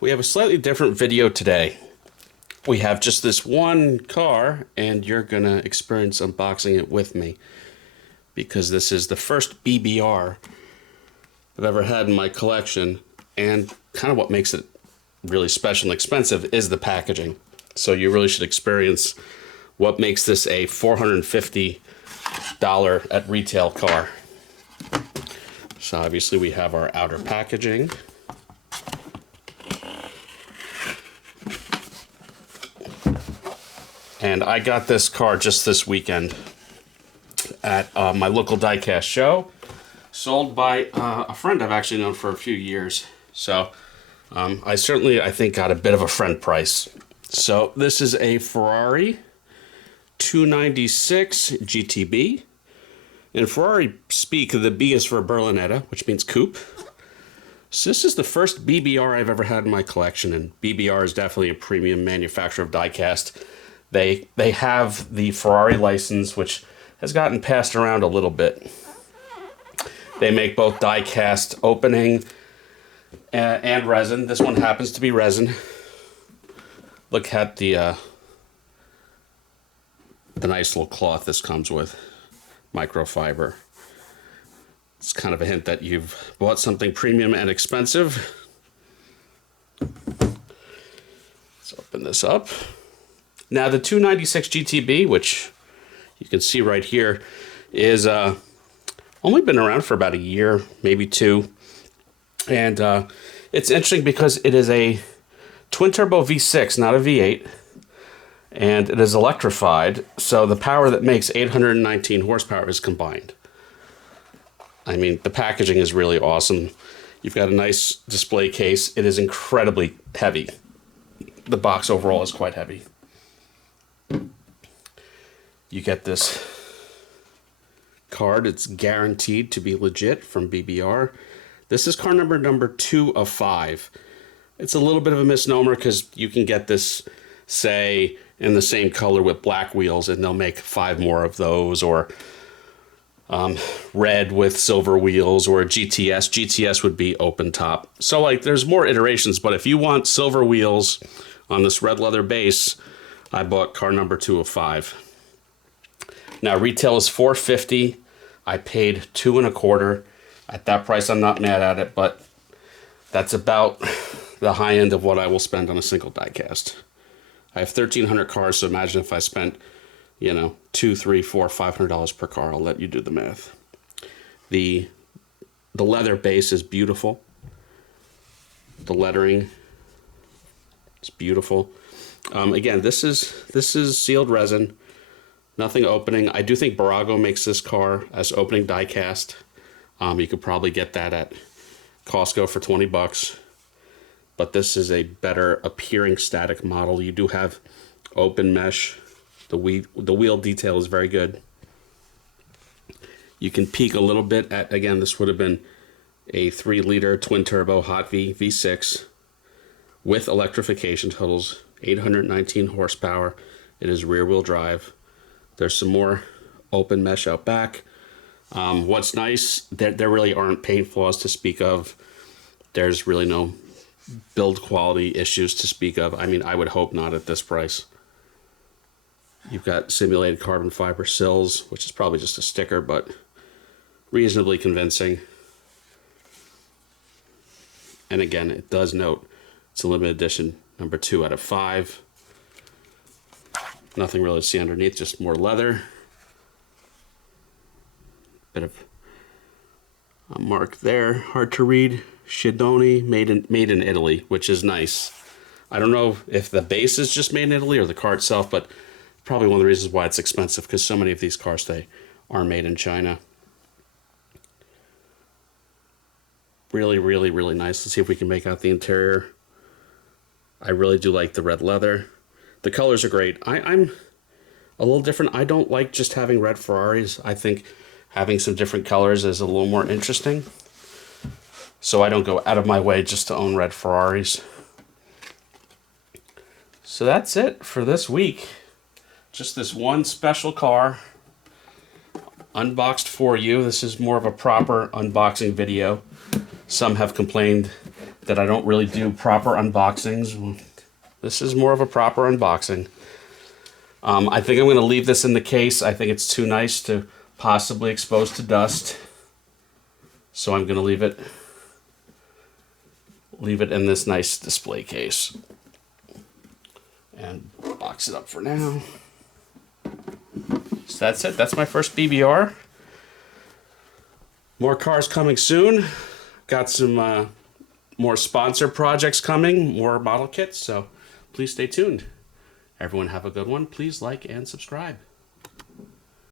We have a slightly different video today. We have just this one car, and you're gonna experience unboxing it with me because this is the first BBR I've ever had in my collection, and kind of what makes it really special and expensive is the packaging. So you really should experience what makes this a $450 at retail car. So obviously we have our outer packaging. And I got this car just this weekend at my local Diecast show, sold by a friend I've actually known for a few years. So I think, got a bit of a friend price. So this is a Ferrari 296 GTB. In Ferrari speak, the B is for Berlinetta, which means coupe. So this is the first BBR I've ever had in my collection, and BBR is definitely a premium manufacturer of diecast. They have the Ferrari license, which has gotten passed around a little bit. They make both diecast opening and resin. This one happens to be resin. Look at the nice little cloth this comes with, microfiber. It's kind of a hint that you've bought something premium and expensive. Let's open this up. Now the 296 GTB, which you can see right here, is only been around for about a year, maybe two. And it's interesting because it is a twin-turbo V6, not a V8. And it is electrified, so the power that makes 819 horsepower is combined. I mean, the packaging is really awesome. You've got a nice display case. It is incredibly heavy. The box overall is quite heavy. You get this card. It's guaranteed to be legit from BBR. This is car number 2 of 5. It's a little bit of a misnomer because you can get this, say, in the same color with black wheels, and they'll make 5 more of those, or red with silver wheels, or a GTS. GTS would be open top. So like there's more iterations, but if you want silver wheels on this red leather base, I bought car number 2 of 5. Now retail is $450. I paid $2.25. At that price, I'm not mad at it, but that's about the high end of what I will spend on a single diecast. I have 1,300 cars, so imagine if I spent, $200, $300, $400, $500 per car. I'll let you do the math. The leather base is beautiful. The lettering is beautiful. Again, this is sealed resin. Nothing opening. I do think Barago makes this car as opening diecast. You could probably get that at Costco for $20. But this is a better appearing static model. You do have open mesh. The wheel detail is very good. You can peek a little bit at, again, this would have been a 3-liter twin-turbo hot V6 with electrification, totals 819 horsepower. It is rear-wheel drive. There's some more open mesh out back. What's nice, there really aren't paint flaws to speak of. There's really no build quality issues to speak of. I mean, I would hope not at this price. You've got simulated carbon fiber sills, which is probably just a sticker, but reasonably convincing. And again, it does note it's a limited edition number 2 out of 5. Nothing really to see underneath, just more leather. Bit of a mark there, hard to read. Shidoni, made in Italy, which is nice. I don't know if the base is just made in Italy or the car itself, but probably one of the reasons why it's expensive, because so many of these cars today are made in China. Really, really, really nice. Let's see if we can make out the interior. I really do like the red leather. The colors are great. I'm a little different. I don't like just having red Ferraris. I think having some different colors is a little more interesting. So I don't go out of my way just to own red Ferraris. So that's it for this week. Just this one special car unboxed for you. This is more of a proper unboxing video. Some have complained that I don't really do proper unboxings. This is more of a proper unboxing. I think I'm going to leave this in the case. I think it's too nice to possibly expose to dust. So I'm going to leave it in this nice display case. And box it up for now. So that's it. That's my first BBR. More cars coming soon. Got some more sponsor projects coming, more model kits, so please stay tuned. Everyone have a good one. Please like and subscribe.